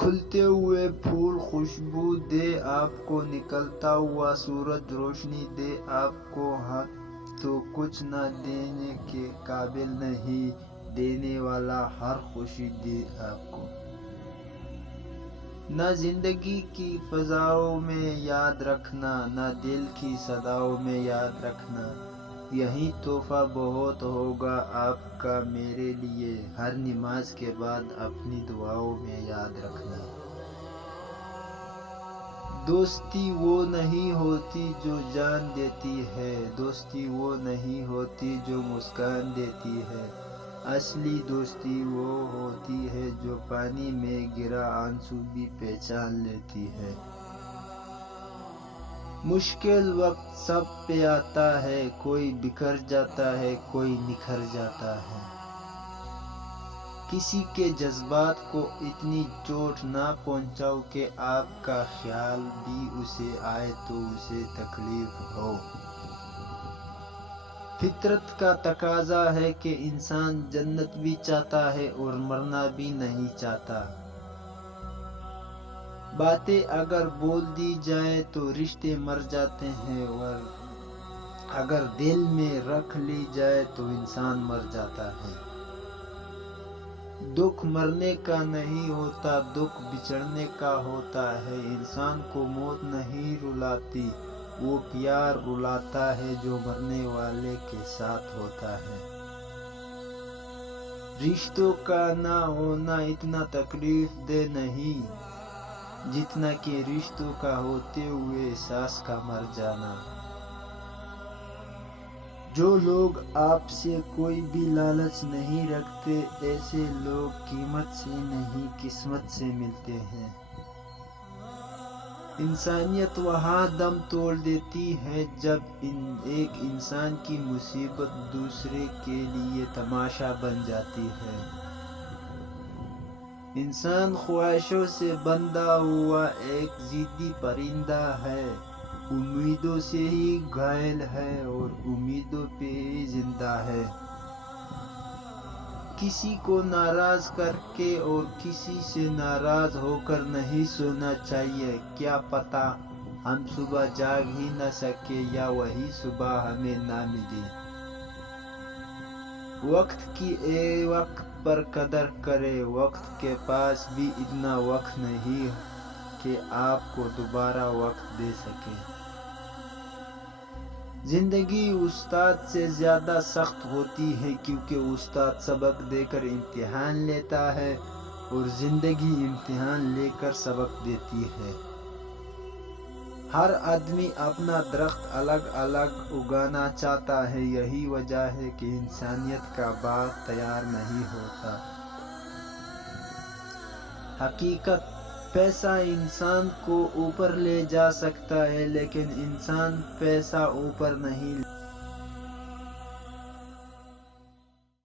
کھلتے ہوئے پھول خوشبو دے آپ کو، نکلتا ہوا سورج روشنی دے آپ کو، ہم تو کچھ نہ دینے کے قابل نہیں، دینے والا ہر خوشی دے آپ کو۔ نہ زندگی کی فضاؤں میں یاد رکھنا، نہ دل کی صداؤں میں یاد رکھنا، یہی تحفہ بہت ہوگا آپ کا میرے لیے، ہر نماز کے بعد اپنی دعاؤں میں یاد رکھنا۔ دوستی وہ نہیں ہوتی جو جان دیتی ہے، دوستی وہ نہیں ہوتی جو مسکان دیتی ہے، اصلی دوستی وہ ہوتی ہے جو پانی میں گرا آنسو بھی پہچان لیتی ہے۔ مشکل وقت سب پہ آتا ہے، کوئی بکھر جاتا ہے، کوئی نکھر جاتا ہے، کسی کے جذبات کو اتنی چوٹ نہ پہنچاؤ کہ آپ کا خیال بھی اسے آئے تو اسے تکلیف ہو۔ فطرت کا تقاضا ہے کہ انسان جنت بھی چاہتا ہے اور مرنا بھی نہیں چاہتا۔ باتیں اگر بول دی جائے تو رشتے مر جاتے ہیں، اور اگر دل میں رکھ لی جائے تو انسان مر جاتا ہے۔ دکھ مرنے کا نہیں ہوتا، دکھ بچھڑنے کا ہوتا ہے، انسان کو موت نہیں رلاتی، وہ پیار رلاتا ہے جو مرنے والے کے ساتھ ہوتا ہے۔ رشتوں کا نہ ہونا اتنا تکلیف دہ نہیں جتنا کہ رشتوں کا ہوتے ہوئے احساس کا مر جانا۔ جو لوگ آپ سے کوئی بھی لالچ نہیں رکھتے، ایسے لوگ قیمت سے نہیں قسمت سے ملتے ہیں۔ انسانیت وہاں دم توڑ دیتی ہے جب ایک انسان کی مصیبت دوسرے کے لیے تماشا بن جاتی ہے۔ انسان خواہشوں سے بندھا ہوا ایک ضدی پرندہ ہے، امیدوں سے ہی گھائل ہے اور امیدوں پہ ہی زندہ ہے۔ کسی کو ناراض کر کے اور کسی سے ناراض ہو کر نہیں سونا چاہیے، کیا پتہ ہم صبح جاگ ہی نہ سکیں یا وہی صبح ہمیں نہ ملے۔ وقت کی وقت پر قدر کریں، وقت کے پاس بھی اتنا وقت نہیں کہ آپ کو دوبارہ وقت دے سکے۔ زندگی استاد سے زیادہ سخت ہوتی ہے کیونکہ استاد سبق دے کر امتحان لیتا ہے اور زندگی امتحان لے کر سبق دیتی ہے۔ ہر آدمی اپنا درخت الگ الگ اگانا چاہتا ہے، یہی وجہ ہے کہ انسانیت کا باغ تیار نہیں ہوتا۔ حقیقت، پیسہ انسان کو اوپر لے جا سکتا ہے لیکن انسان پیسہ اوپر نہیں